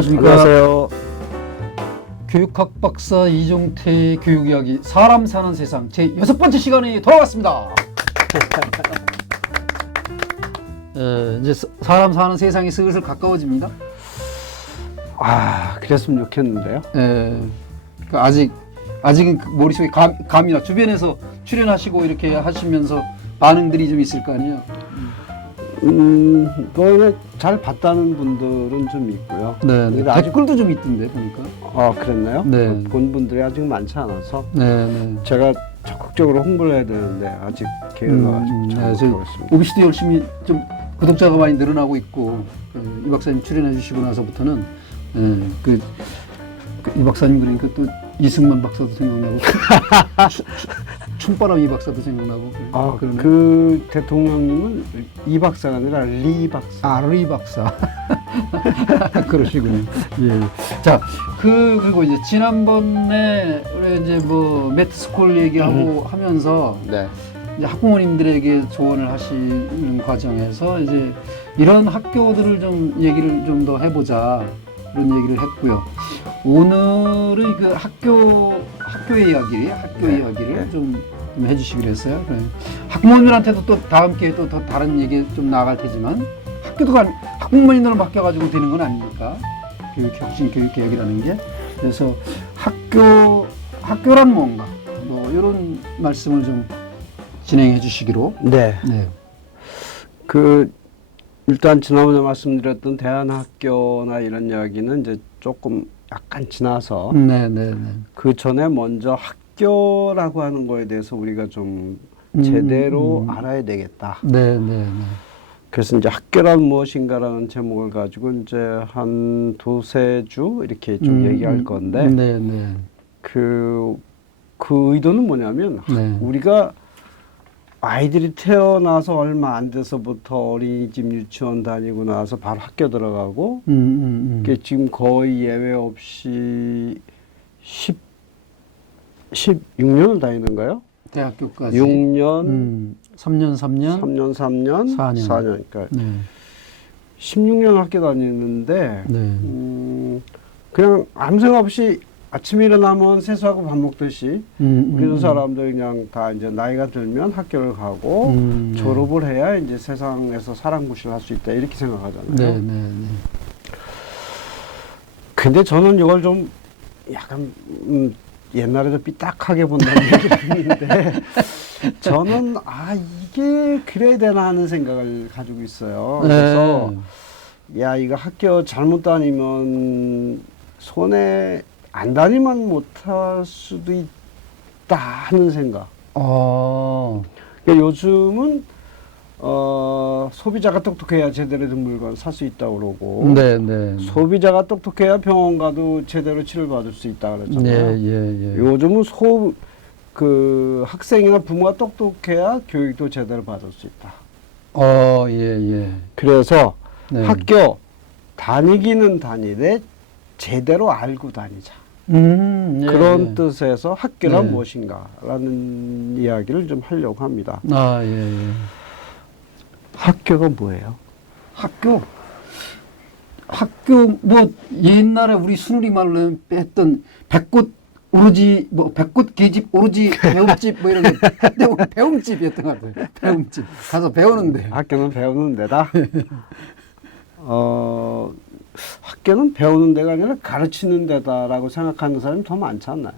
안녕하십니까. 안녕하세요. 교육학 박사 이종태의 교육 이야기 사람 사는 세상 제 6번째 시간이 돌아왔습니다. 이제 사람 사는 세상이 슬슬 가까워집니다. 그랬으면 좋겠는데요. 그러니까 아직은 그 머릿속에 감이나 주변에서 출연하시고 이렇게 하시면서 반응들이 좀 있을 거 아니에요. 그거는 잘 봤다는 분들은 좀 있고요. 네, 근데 아직 댓글도 좀 있던데 보니까. 그랬나요? 네. 본 분들이 아직 많지 않아서 네. 제가 적극적으로 홍보를 해야 되는데 아직 기회가 잘 못 있습니다. OBC도 열심히 좀 구독자가 많이 늘어나고 있고 이 박사님 출연해 주시고 나서부터는 이 박사님 그러니까 또 이승만 박사도 생각나고 춤바람 이 박사도 생각나고 그러네. 그 대통령님은 이 박사가 아니라 리 박사. 리 박사. 그러시군요. 예. 자, 그리고 이제 지난번에 우리 이제 뭐 매트스쿨 얘기하고 하면서 네. 이제 학부모님들에게 조언을 하시는 과정에서 이제 이런 학교들을 좀 얘기를 좀 더 해보자 이런 얘기를 했고요. 오늘은 그 학교의 이야기를 좀 해주시기로 했어요. 학부모님들한테도 또 다음 기회에 또 더 다른 얘기 좀 나갈 테지만 학부모님들을 맡겨가지고 되는 건 아니니까 혁신 교육 개혁이라는 게. 그래서 학교란 뭔가 뭐 이런 말씀을 좀 진행해 주시기로. 네. 일단 지난번에 말씀드렸던 대안학교나 이런 이야기는 이제 조금 약간 지나서 그 전에 먼저 학교라고 하는 거에 대해서 우리가 좀 제대로 알아야 되겠다. 그래서 이제 학교란 무엇인가라는 제목을 가지고 이제 한 두세 주 이렇게 좀 얘기할 건데 그 의도는 뭐냐면 우리가 아이들이 태어나서 얼마 안 돼서부터 어린이집 유치원 다니고 나서 바로 학교 들어가고 지금 거의 예외 없이 16년을 다니는가요? 대학교까지 6년 3년 4년 그러니까 16년 학교 다니는데 그냥 아무 생각 없이 아침에 일어나면 세수하고 밥 먹듯이 우리도 사람들 그냥 다 이제 나이가 들면 학교를 가고 졸업을 해야 이제 세상에서 사랑구실을 할 수 있다 이렇게 생각하잖아요. 근데 저는 이걸 좀 약간 옛날에도 삐딱하게 본다는 얘기를 했는데 저는 이게 그래야 되나 하는 생각을 가지고 있어요. 그래서 야 이거 학교 잘못 다니면 손에 안 다니면 못할 수도 있다 하는 생각. 그러니까 요즘은 소비자가 똑똑해야 제대로 된 물건 살 수 있다고 그러고 소비자가 똑똑해야 병원 가도 제대로 치료받을 수 있다 그랬잖아요. 요즘은 학생이나 부모가 똑똑해야 교육도 제대로 받을 수 있다. 그래서 학교 다니기는 다니되 제대로 알고 다니자. 그런 뜻에서 학교란 무엇인가라는 이야기를 좀 하려고 합니다. 학교가 뭐예요? 학교 뭐 옛날에 우리 순우리 말로 했던 백꽃 계집 오로지 배움집 뭐 이런 게 배움집이었던 것 같아요. 배움집 가서 배우는데. 학교는 배우는 데다. 학교는 배우는 데가 아니라 가르치는 데다라고 생각하는 사람이 더 많지 않나요?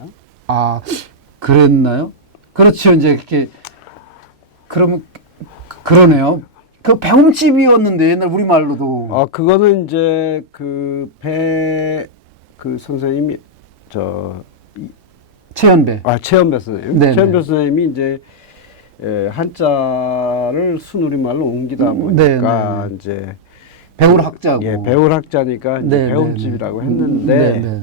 그랬나요? 그렇죠. 이제 이렇게 그러면 그러네요. 그 배움집이었는데 옛날 우리말로도. 그거는 이제 그 선생님이 최연배. 최연배 선생님. 최연배 선생님이 이제 한자를 순우리말로 옮기다 보니까 이제 배울 학자고. 배울 학자니까 이제 배움집이라고 했는데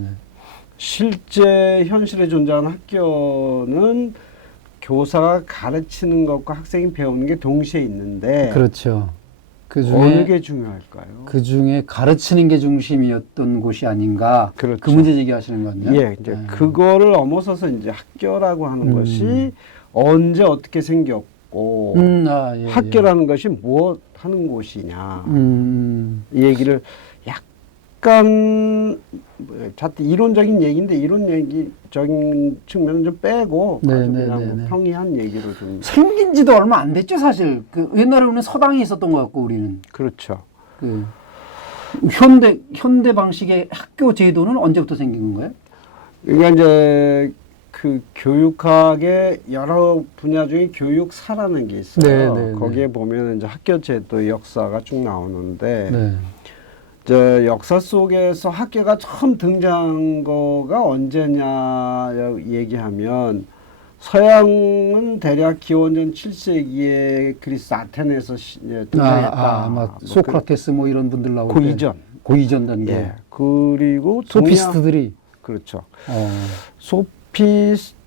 실제 현실에 존재하는 학교는 교사가 가르치는 것과 학생이 배우는 게 동시에 있는데 그렇죠. 어느 게 중요할까요? 그 중에 가르치는 게 중심이었던 곳이 아닌가. 그렇죠. 그 문제 제기하시는 건데요. 이제 그거를 넘어서서 이제 학교라고 하는 것이 언제 어떻게 생겼고 학교라는 것이 무엇 하는 곳이냐 이 얘기를 약간 자꾸 이론적인 얘기인데 이론 얘기적인 측면은 좀 빼고 네, 아주 네, 그냥 네, 뭐 네. 평이한 얘기로 좀 생긴 지도 얼마 안 됐죠, 사실. 그 옛날에 우리는 서당이 있었던 것 같고 우리는 그렇죠. 그 현대 방식의 학교 제도는 언제부터 생긴 건가요? 그러니까 이제 그 교육학의 여러 분야 중에 교육사라는 게 있어요. 네, 네, 거기에 보면 이제 학교 제도 역사가 쭉 나오는데 네. 저 역사 속에서 학교가 처음 등장한 거가 언제냐 얘기하면 서양은 대략 기원전 7세기에 그리스 아테네에서 등장했다. 아마 뭐 소크라테스 뭐 이런 분들 나올 그 때. 이전. 그 이전 단계. 예. 그리고 소피스트들이. 그렇죠. 어. 소피스트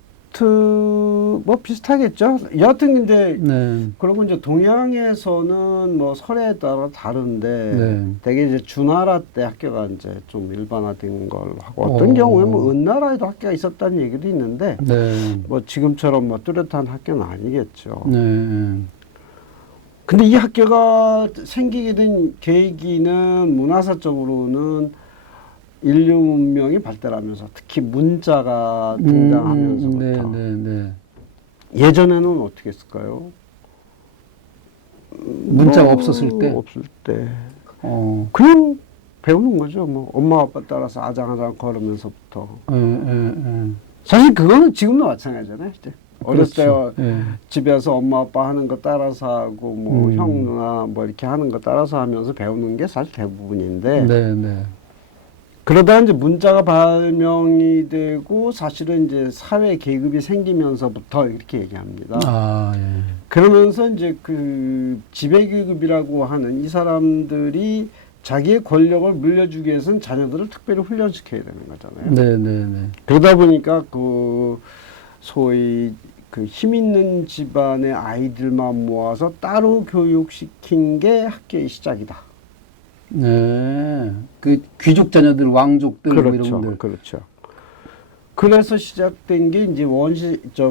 뭐 비슷하겠죠. 여하튼 이제 네. 그리고 이제 동양에서는 뭐 설에 따라 다른데 네. 되게 이제 주나라 때 학교가 이제 좀 일반화된 걸 하고 어떤 경우에 뭐 은나라에도 학교가 있었다는 얘기도 있는데 네. 뭐 지금처럼 뭐 뚜렷한 학교는 아니겠죠. 네. 근데 이 학교가 생기게 된 계기는 문화사적으로는 인류 문명이 발달하면서 특히 문자가 등장하면서부터 네, 네. 예전에는 어떻게 했을까요? 문자가 없었을 때? 없을 때 어. 그냥 배우는 거죠. 뭐 엄마 아빠 따라서 아장아장 걸으면서부터. 사실 그거는 지금도 마찬가지잖아요. 이제 어렸을 그렇죠. 때 예. 집에서 엄마 아빠 하는 거 따라서 하고 뭐 형 누나 뭐 이렇게 하는 거 따라서 하면서 배우는 게 사실 대부분인데 네, 네. 그러다 이제 문자가 발명이 되고 사실은 이제 사회 계급이 생기면서부터 이렇게 얘기합니다. 아, 예. 그러면서 이제 그 지배계급이라고 하는 이 사람들이 자기의 권력을 물려주기 위해서는 자녀들을 특별히 훈련시켜야 되는 거잖아요. 네, 네, 네. 그러다 보니까 그 소위 그 힘 있는 집안의 아이들만 모아서 따로 교육시킨 게 학교의 시작이다. 네. 그 귀족 자녀들, 왕족들 뭐 그렇죠. 이런 분들. 그렇죠. 그래서 시작된 게 이제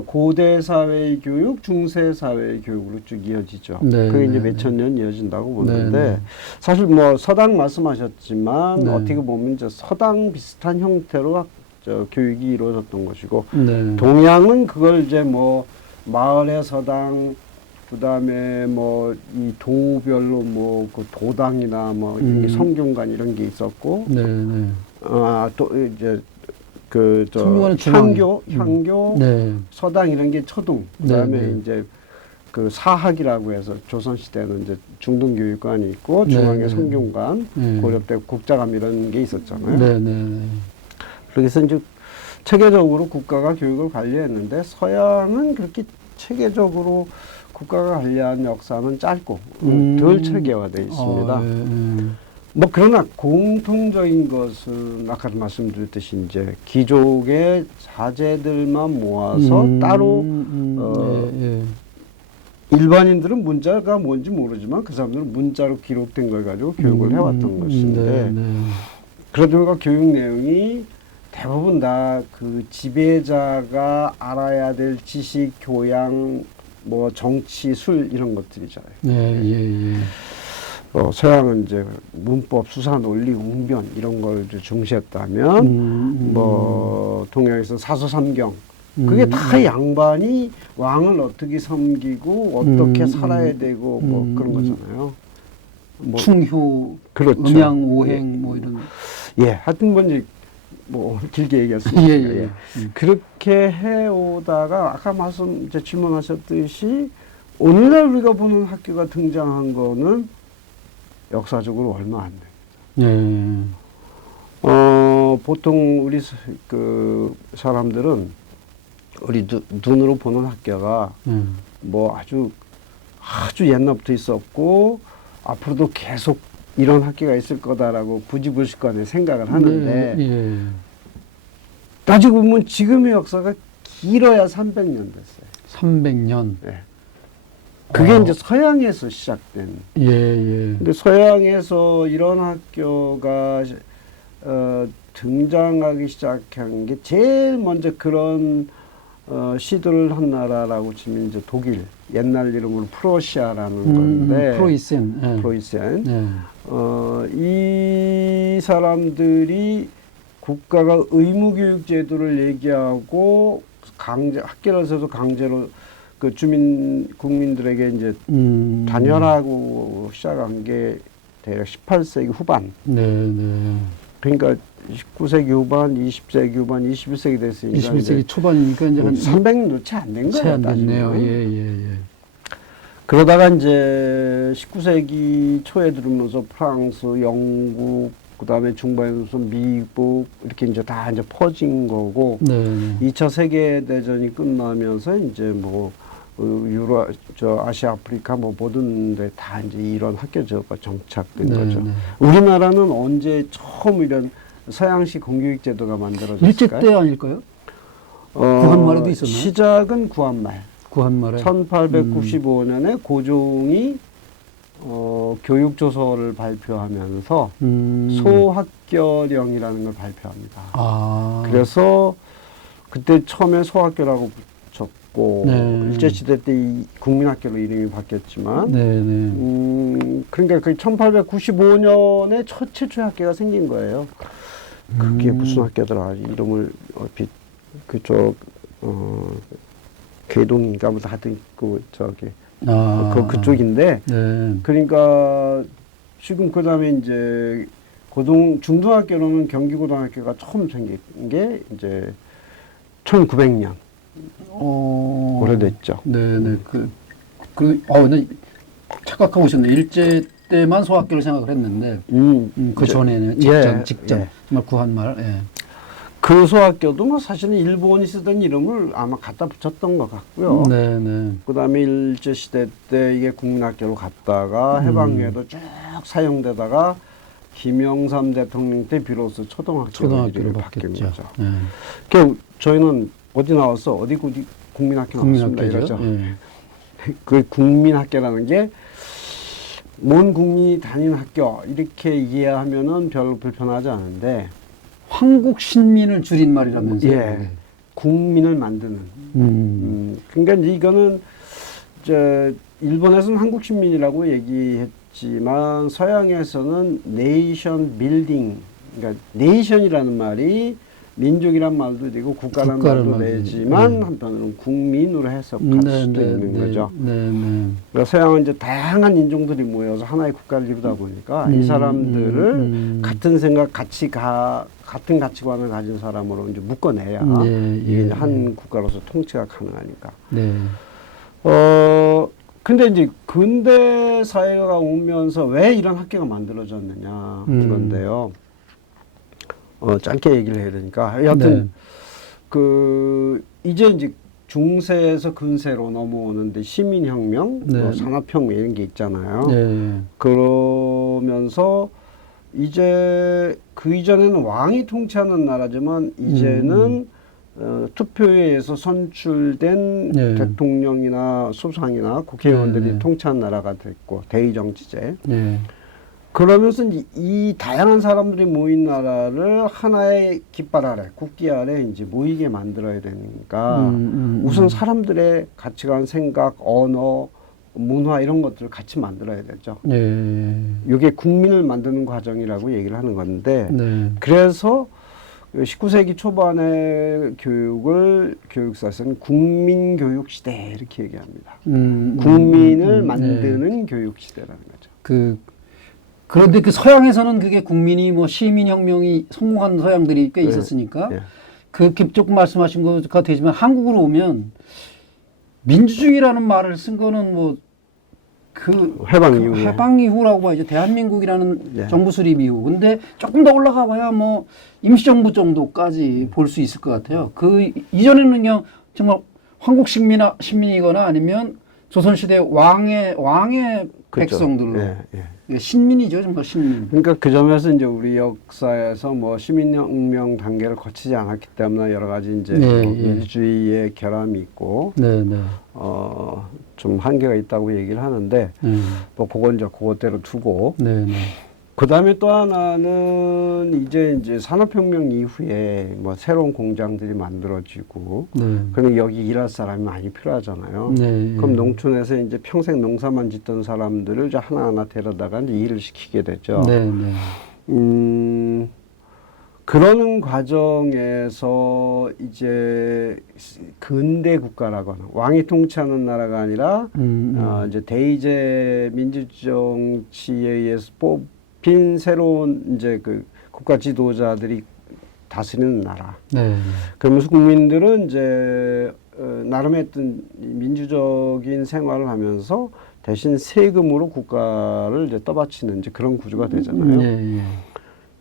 고대 사회의 교육, 중세 사회의 교육으로 쭉 이어지죠. 네, 그게 이제 네, 몇천 년 이어진다고 보는데 네, 네. 사실 뭐 서당 말씀하셨지만 네. 어떻게 보면 이제 서당 비슷한 형태로 교육이 이루어졌던 것이고 네. 동양은 그걸 이제 뭐 마을의 서당 그다음에 뭐 이 도별로 뭐 그 도당이나 뭐 성균관 이런 게 있었고 네, 네. 또 이제 그 저 성균관은 중앙. 향교 네. 서당 이런 게 초등 그다음에 네, 네. 이제 그 사학이라고 해서 조선 시대는 이제 중등교육관이 있고 중앙에 네, 네. 성균관 네. 고려 때 국자감 이런 게 있었잖아요. 네, 네, 네. 그래서 이제 체계적으로 국가가 교육을 관리했는데 서양은 그렇게 체계적으로 국가가 관리한 역사는 짧고 덜 체계화되어 있습니다. 뭐 그러나 공통적인 것은 아까도 말씀드렸듯이 이제 귀족의 자제들만 모아서 따로 일반인들은 문자가 뭔지 모르지만 그 사람들은 문자로 기록된 걸 가지고 교육을 해왔던 것인데 그러다 보니까 교육 내용이 대부분 다 그 지배자가 알아야 될 지식, 교양, 뭐 정치, 술 이런 것들이잖아요. 서양은 이제 문법, 수사, 논리, 웅변 이런 걸 중시했다면 뭐 동양에서 사서삼경 그게 다 양반이 왕을 어떻게 섬기고 어떻게 살아야 되고 뭐 그런 거잖아요. 뭐 충효, 그렇죠. 음양, 오행 뭐 이런. 예, 하여튼 뭔지 뭐 길게 얘기했습니다. 예. 그렇게 해오다가 아까 이제 질문하셨듯이 오늘날 우리가 보는 학교가 등장한 거는 역사적으로 얼마 안 돼요. 보통 우리 그 사람들은 우리 눈으로 보는 학교가 뭐 아주 옛날부터 있었고 앞으로도 계속 이런 학교가 있을 거다라고 부지불식간에 생각을 하는데 따지고 보면 지금의 역사가 길어야 300년 됐어요. 300년. 네. 그게 이제 서양에서 시작된. 근데 서양에서 이런 학교가 등장하기 시작한 게 제일 먼저 그런 시도를 한 나라라고 치면 이제 독일, 옛날 이름으로 프로시아라는 건데, 프로이센. 예. 프로이센. 예. 이 사람들이 국가가 의무교육 제도를 얘기하고 학교를 세서 강제로 그 국민들에게 이제 단열하고 시작한 게 대략 18세기 후반. 네, 네. 그러니까 19세기 후반, 20세기 후반, 21세기 됐으니까 21세기 초반이니까 이제 한 300년 채 안 된 거예요. 채 안 됐네요. 예, 예, 예. 그러다가 이제 19세기 초에 들으면서 프랑스, 영국, 그다음에 중반에서 미국 이렇게 이제 다 이제 퍼진 거고, 네. 2차 세계 대전이 끝나면서 이제 뭐 아시아, 아프리카 뭐 모든 데 다 이제 이런 학교 제도가 정착된 네, 거죠. 네. 우리나라는 언제 처음 이런 서양식 공교육 제도가 만들어졌을까요? 일제 때 아닐까요? 구한말에도 있었나요? 시작은 구한말. 구한말에. 1895년에 고종이 교육조서를 발표하면서 소학교령이라는 걸 발표합니다. 아. 그래서 그때 처음에 소학교라고 붙였고, 네. 일제시대 때 이 국민학교로 이름이 바뀌었지만, 네, 네. 그러니까 그 1895년에 최초의 학교가 생긴 거예요. 그게 무슨 학교더라? 이름을 그쪽 괴동인가 뭐 하여튼 그쪽인데, 네. 그러니까 지금 그다음에 이제 중등학교로는 경기고등학교가 처음 생긴 게 이제 1900년. 오래됐죠. 네네. 네, 착각하고 있었네. 일제 때만 소학교를 생각을 했는데, 그 전에는 직전. 예. 정말 구한말, 예. 그 소학교도 뭐 사실은 일본이 쓰던 이름을 아마 갖다 붙였던 것 같고요. 네네. 그 다음에 일제시대 때 이게 국민학교로 갔다가 해방후에도 쭉 사용되다가 김영삼 대통령 때 비로소 초등학교로 바뀐 거죠. 네. 그 저희는 어디 나왔어? 어디 국민학교 나왔습니다. 이러죠. 예. 그 국민학교라는 게 온 국민이 다니는 학교 이렇게 이해하면은 별로 불편하지 않은데 한국 신민을 줄인 말이라면서요? 예. 국민을 만드는. 그러니까 이거는 일본에서는 한국 신민이라고 얘기했지만 서양에서는 네이션 빌딩, 그러니까 네이션이라는 말이 민족이란 말도 되고 국가란 말도 되지만 한편으로는 국민으로 해석할 수도 있는 거죠. 그래서 서양은 이제 다양한 인종들이 모여서 하나의 국가를 이루다 보니까 이 사람들을 같은 생각, 같은 가치관을 가진 사람으로 이제 묶어내야 이게 이제 한 국가로서 통치가 가능하니까. 근데 이제 근대 사회가 오면서 왜 이런 학교가 만들어졌느냐 이건데요. 짧게 얘기를 해야 되니까. 여하튼, 이제 중세에서 근세로 넘어오는데 시민혁명, 산업혁명 이런 게 있잖아요. 그러면서 이제 그 이전에는 왕이 통치하는 나라지만 이제는 투표에 의해서 선출된 대통령이나 수상이나 국회의원들이 통치한 나라가 됐고, 대의정치제. 그러면서 이 다양한 사람들이 모인 나라를 하나의 깃발 아래, 국기 아래 이제 모이게 만들어야 되니까 우선 사람들의 가치관, 생각, 언어, 문화 이런 것들을 같이 만들어야 되죠. 이게 국민을 만드는 과정이라고 얘기를 하는 건데 그래서 19세기 초반의 교육을 교육사에서는 국민교육 시대 이렇게 얘기합니다. 국민을 만드는 교육 시대라는 거죠. 그런데 그 서양에서는 그게 국민이 뭐 시민혁명이 성공한 서양들이 꽤 있었으니까 그렇게 조금 말씀하신 거가 되지만 한국으로 오면 민주주의라는 말을 쓴 거는 뭐 해방 이후라고 봐야죠. 대한민국이라는 정부 수립 이후. 근데 조금 더 올라가 봐야 뭐 임시정부 정도까지 볼 수 있을 것 같아요. 그 이전에는 그냥 정말 한국 신민이거나 아니면 조선시대 왕의 백성들로. 신민이죠, 정말 신민. 그러니까 그 점에서 이제 우리 역사에서 뭐 시민혁명 단계를 거치지 않았기 때문에 여러 가지 이제 민주주의의 결함이 있고, 좀 한계가 있다고 얘기를 하는데, 뭐 그건 이제 그것대로 두고, 그다음에 또 하나는 이제 산업혁명 이후에 뭐 새로운 공장들이 만들어지고 네. 그럼 여기 일할 사람이 많이 필요하잖아요. 네. 그럼 농촌에서 이제 평생 농사만 짓던 사람들을 이제 하나하나 데려다가 이제 일을 시키게 되죠. 네. 네. 그러는 과정에서 이제 근대 국가라거나 왕이 통치하는 나라가 아니라 이제 대의제 민주정치에 의해서 뽑힌 새로운 이제 그 국가 지도자들이 다스리는 나라. 네. 그러면서 국민들은 이제 나름의 어떤 민주적인 생활을 하면서 대신 세금으로 국가를 이제 떠받치는 이제 그런 구조가 되잖아요. 네.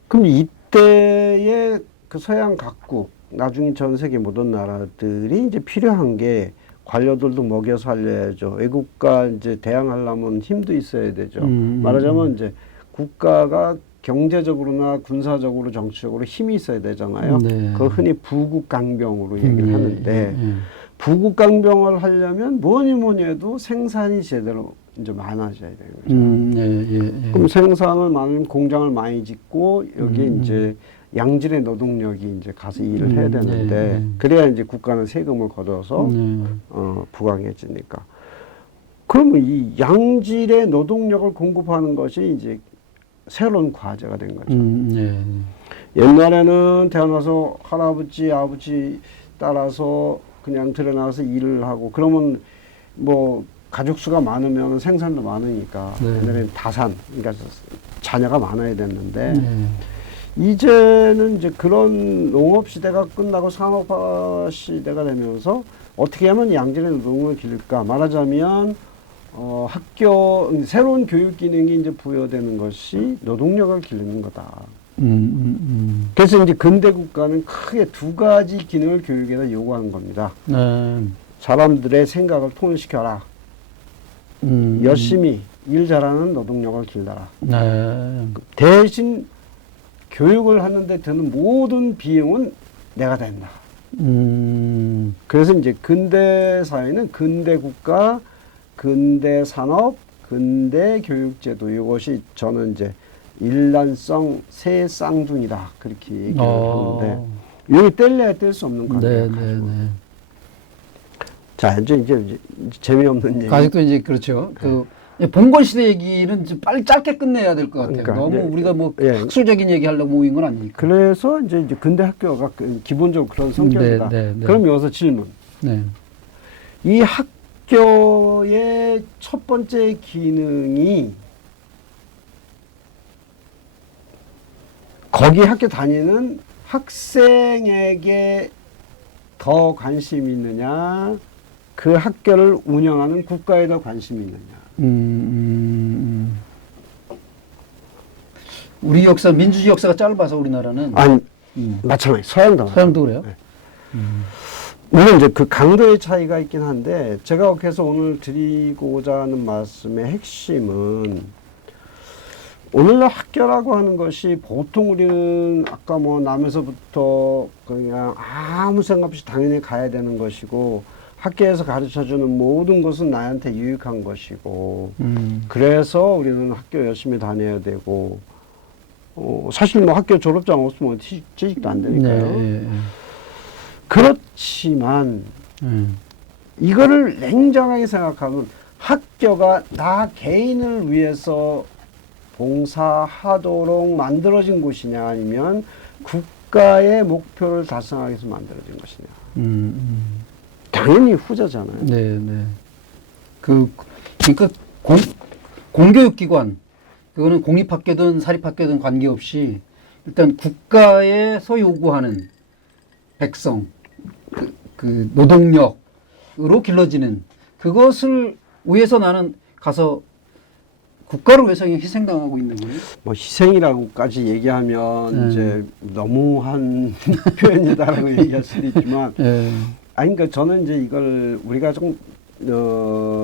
그럼 이때의 그 서양 각국, 나중에 전 세계 모든 나라들이 이제 필요한 게 관료들도 먹여 살려야죠. 외국과 이제 대항하려면 힘도 있어야 되죠. 말하자면 이제 국가가 경제적으로나 군사적으로 정치적으로 힘이 있어야 되잖아요. 네. 그걸 흔히 부국강병으로 얘기를 하는데 부국강병을 하려면 뭐니 해도 생산이 제대로 이제 많아져야 되는 거죠. 그럼 생산을 많으면 공장을 많이 짓고 여기에 이제 양질의 노동력이 이제 가서 일을 해야 되는데 그래야 이제 국가는 세금을 걷어서 부강해지니까. 그러면 이 양질의 노동력을 공급하는 것이 이제 새로운 과제가 된 거죠. 옛날에는 태어나서 할아버지, 아버지 따라서 그냥 들여나가서 일을 하고 그러면 뭐 가족 수가 많으면 생산도 많으니까 옛날에는 다산, 그러니까 자녀가 많아야 됐는데 이제는 이제 그런 농업 시대가 끝나고 산업화 시대가 되면서 어떻게 하면 양질의 노동을 기를까 말하자면 학교 새로운 교육 기능이 이제 부여되는 것이 노동력을 기르는 거다. 그래서 이제 근대 국가는 크게 두 가지 기능을 교육에다 요구하는 겁니다. 사람들의 생각을 통일시켜라. 열심히 일 잘하는 노동력을 길러라. 대신 교육을 하는데 드는 모든 비용은 내가 된다. 그래서 이제 근대 사회는 근대 국가, 근대 산업, 근대 교육제도 이것이 저는 이제 일란성 새 쌍둥이다 그렇게 얘기를 하는데 여기 뗄래야 뗄 수 없는 관계가 자 이제 재미없는 얘기. 아직도 이제 그렇죠. 그 봉건 시대 얘기는 좀 빨리 짧게 끝내야 될 것 같아요. 그러니까, 너무 우리가 뭐 학술적인 얘기 하려고 모인 건 아니니까. 그래서 이제 근대 학교가 기본적으로 그런 성격이다. 그럼 여기서 질문. 이 학교의 첫 번째 기능이 거기 학교 다니는 학생에게 더 관심이 있느냐, 그 학교를 운영하는 국가에 더 관심이 있느냐. 우리 역사, 민주주의 역사가 짧아서 우리나라는. 아니, 마찬가지. 서양도 그래요? 네. 물론 이제 그 강도의 차이가 있긴 한데, 제가 그래서 오늘 드리고자 하는 말씀의 핵심은, 오늘날 학교라고 하는 것이 보통 우리는 아까 뭐 남에서부터 그냥 아무 생각 없이 당연히 가야 되는 것이고, 학교에서 가르쳐주는 모든 것은 나한테 유익한 것이고, 그래서 우리는 학교 열심히 다녀야 되고, 사실 뭐 학교 졸업장 없으면 취직도 안 되니까요. 그렇지만, 이거를 냉정하게 생각하면 학교가 나 개인을 위해서 봉사하도록 만들어진 곳이냐, 아니면 국가의 목표를 달성하기 위해서 만들어진 것이냐. 당연히 후자잖아요. 그러니까 공교육기관, 그거는 공립학교든 사립학교든 관계없이 일단 국가에서 요구하는 백성, 그 노동력으로 길러지는 그것을 위해서 나는 가서 국가를 위해서 희생당하고 있는 거예요. 뭐 희생이라고까지 얘기하면 이제 너무한 표현이다라고 얘기할 수도 있지만, 아니 그러니까 저는 이제 이걸 우리가 좀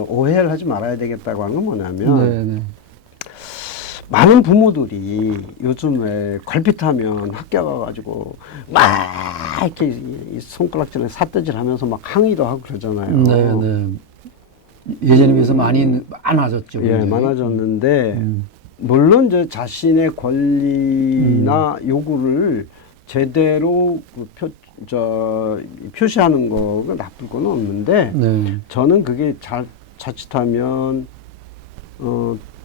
오해를 하지 말아야 되겠다고 하는 건 뭐냐면, 많은 부모들이 요즘에 걸핏하면 학교 가가지고 막 이렇게 손가락질에 삿대질하면서 막 항의도 하고 그러잖아요. 예전에 비해서 많아졌죠. 많아졌는데 물론 이제 자신의 권리나 요구를 제대로 표시하는 거가 나쁠 건 없는데 네. 저는 그게 자칫하면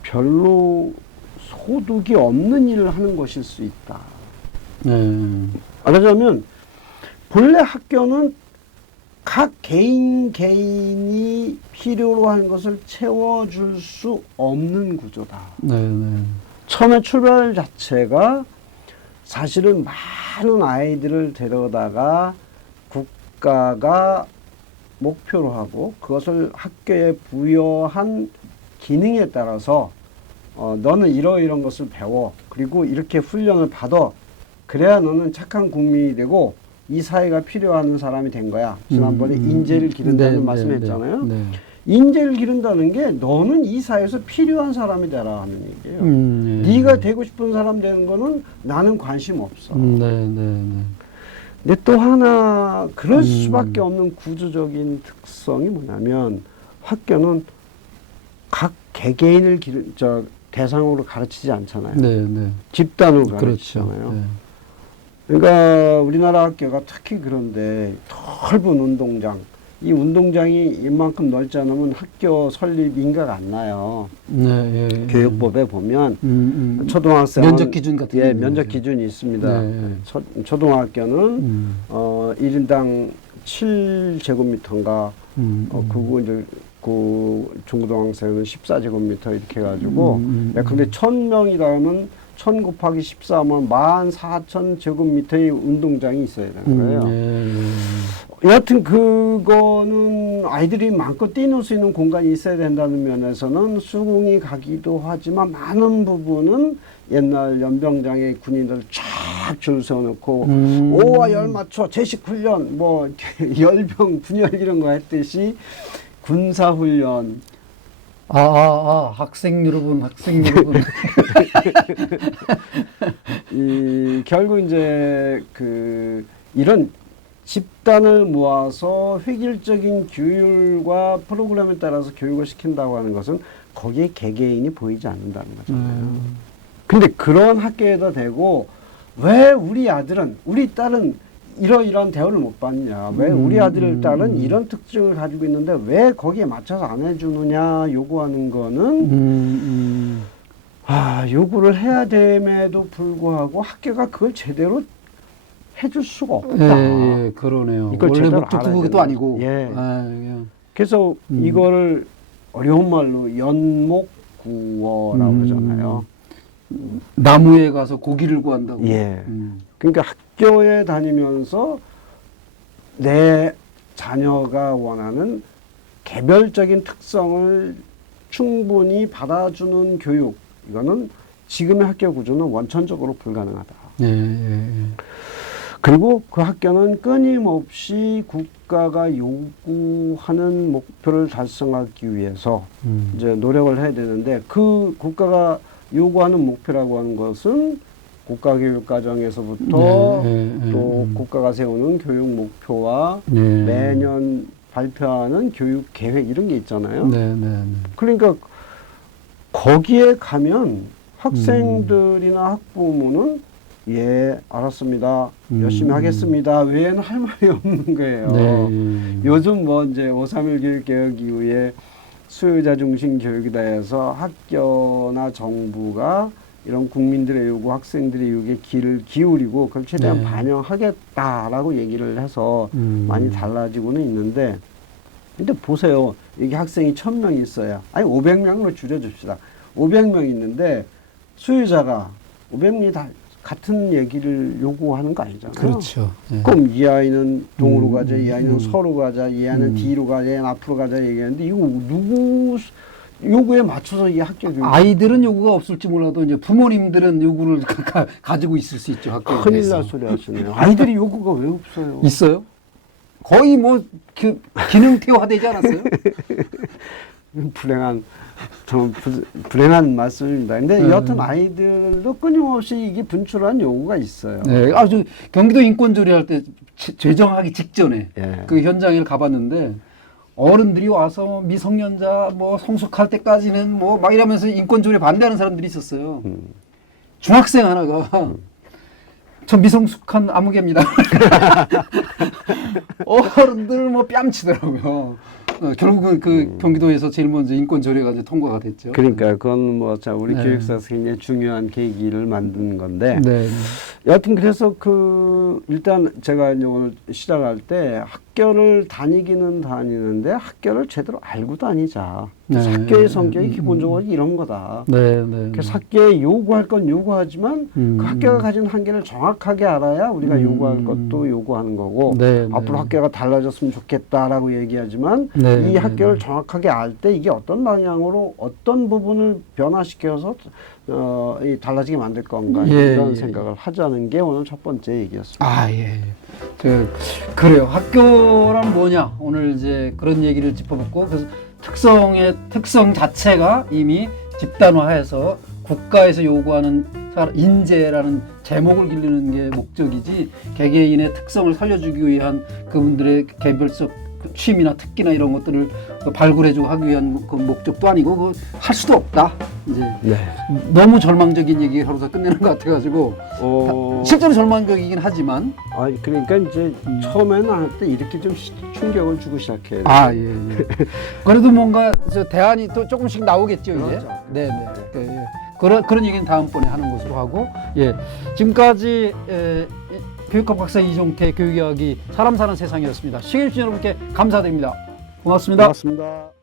별로 소득이 없는 일을 하는 것일 수 있다. 네. 말하자면 본래 학교는 각 개인이 필요로 하는 것을 채워줄 수 없는 구조다. 네. 네. 처음에 출발 자체가 사실은 많은 아이들을 데려다가 국가가 목표로 하고 그것을 학교에 부여한 기능에 따라서 너는 이런 것을 배워. 그리고 이렇게 훈련을 받아. 그래야 너는 착한 국민이 되고 이 사회가 필요한 사람이 된 거야. 지난번에 인재를 기른다는 네, 말씀했잖아요. 네. 인재를 기른다는 게 너는 이 사회에서 필요한 사람이 되라 하는 얘기예요. 네. 네가 되고 싶은 사람 되는 거는 나는 관심 없어. 네, 네. 근데 또 하나 그럴 수밖에 없는 구조적인 특성이 뭐냐면 학교는 각 개개인을 대상으로 가르치지 않잖아요. 네, 네. 집단으로 그렇죠. 가르치잖아요. 네. 그러니까 우리나라 학교가 특히 그런데 넓은 운동장, 이 운동장이 이만큼 넓지 않으면 학교 설립 인가가 안 나요. 네, 예, 교육법에 보면 초등학생은 면적 기준 같은 예, 게 면적 있죠. 기준이 있습니다. 네. 초등학교는 1인당 7제곱미터인가 그거 이제 그 중고등학생은 14제곱미터 이렇게 해가지고 근데 1000명이라면 1000 곱하기 14면 14,000제곱미터의 운동장이 있어야 되는 거예요. 여하튼 그거는 아이들이 마음껏 뛰놀 수 있는 공간이 있어야 된다는 면에서는 수긍이 가기도 하지만 많은 부분은 옛날 연병장에 군인들 쫙 줄 세워놓고 오와 열 맞춰 제식훈련 뭐 열병 분열 이런 거 했듯이 군사훈련 학생 여러분. 결국 이제 이런 집단을 모아서 획일적인 규율과 프로그램에 따라서 교육을 시킨다고 하는 것은 거기에 개개인이 보이지 않는다는 거잖아요. 근데 그런 학교에다 대고 왜 우리 아들은, 우리 딸은 이러이러한 대우를 못 받냐. 왜 우리 아들, 딸은 이런 특징을 가지고 있는데 왜 거기에 맞춰서 안 해주느냐 요구하는 거는 요구를 해야 됨에도 불구하고 학교가 그걸 제대로 해줄 수가 없다. 예, 그러네요. 이걸 원래 제대로 목적 알아야 그것도 아니고. 예. 그냥. 그래서 이거를 어려운 말로 연목구어라고 그러잖아요. 나무에 가서 고기를 구한다고. 예. 그러니까 학교에 다니면서 내 자녀가 원하는 개별적인 특성을 충분히 받아주는 교육. 이거는 지금의 학교 구조는 원천적으로 불가능하다. 예. 그리고 그 학교는 끊임없이 국가가 요구하는 목표를 달성하기 위해서 이제 노력을 해야 되는데 그 국가가 요구하는 목표라고 하는 것은 국가교육과정에서부터 또 국가가 세우는 교육 목표와 매년 발표하는 교육 계획 이런 게 있잖아요. 그러니까 거기에 가면 학생들이나 학부모는 예, 알았습니다. 열심히 하겠습니다. 외에는 할 말이 없는 거예요. 요즘 뭐 이제 5.31 교육개혁 이후에 수요자 중심 교육이다 해서 학교나 정부가 이런 국민들의 요구, 학생들의 요구에 귀를 기울이고 그걸 최대한 반영하겠다라고 얘기를 해서 많이 달라지고는 있는데 근데 보세요. 여기 학생이 1000명 있어야 아니 500명으로 줄여줍시다. 500명 있는데 수요자가 500명이 다 같은 얘기를 요구하는 거 아니잖아요. 그렇죠. 그럼 이 아이는 동으로 가자, 이 아이는 서로 가자, 이 아이는 뒤로 가자, 얘는 앞으로 가자 얘기하는데 이거 누구 요구에 맞춰서 이 학교 교육 아이들은 요구가 없을지 몰라도 이제 부모님들은 요구를 가지고 있을 수 있죠. 학교에 큰일 날 소리 하시네요. 아이들이 요구가 왜 없어요? 있어요? 거의 뭐 기능태화되지 않았어요? 불행한 말씀입니다. 근데 여하튼 아이들도 끊임없이 이게 분출한 요구가 있어요. 네, 아주 경기도 인권조례 할 때 제정하기 직전에 그 현장에 가봤는데 어른들이 와서 미성년자 뭐 성숙할 때까지는 뭐 막 이러면서 인권조례 반대하는 사람들이 있었어요. 중학생 하나가 저 미성숙한 아무개입니다. 어른들 뭐 뺨치더라고요. 결국은 그 경기도에서 제일 먼저 인권조례가 이제 통과가 됐죠. 그러니까 그건 뭐 자 우리 네. 교육사에서 굉장히 중요한 계기를 만든 건데 네. 여하튼 그래서 그 일단 제가 이제 오늘 시작할 때 학교를 다니기는 다니는데 학교를 제대로 알고 다니자. 그래서 네. 학교의 성격이 기본적으로 이런 거다. 네, 네. 그래서 학교에 요구할 건 요구하지만 그 학교가 가진 한계를 정확하게 알아야 우리가 요구할 것도 요구하는 거고 네, 앞으로 네. 학교가 달라졌으면 좋겠다라고 얘기하지만 네, 이 네, 학교를 네. 정확하게 알 때 이게 어떤 방향으로 어떤 부분을 변화시켜서 이 달라지게 만들 건가 예, 이런 예. 생각을 하자는 게 오늘 첫 번째 얘기였습니다. 아, 예. 그래요. 학교란 뭐냐? 오늘 이제 그런 얘기를 짚어봤고, 그래서 특성 자체가 이미 집단화해서 국가에서 요구하는 인재라는 제목을 기르는 게 목적이지, 개개인의 특성을 살려주기 위한 그분들의 개별적 취미나 특기나 이런 것들을 발굴해주고 하기 위한 그 목적도 아니고, 그 할 수도 없다. 이제 네. 너무 절망적인 얘기를 하러서 끝내는 것 같아가지고, 실제로 절망적이긴 하지만, 그러니까 이제 처음에는 할 때 이렇게 좀 충격을 주고 시작해요. 아, 예, 예. 그래도 뭔가 저 대안이 또 조금씩 나오겠죠, 이제. 그렇죠. 네, 네. 예. 그런 얘기는 다음번에 하는 것으로 하고, 예. 지금까지 교육학 박사 이종태 교육이야기 사람 사는 세상이었습니다. 시청해주신 여러분께 감사드립니다. 고맙습니다. 고맙습니다.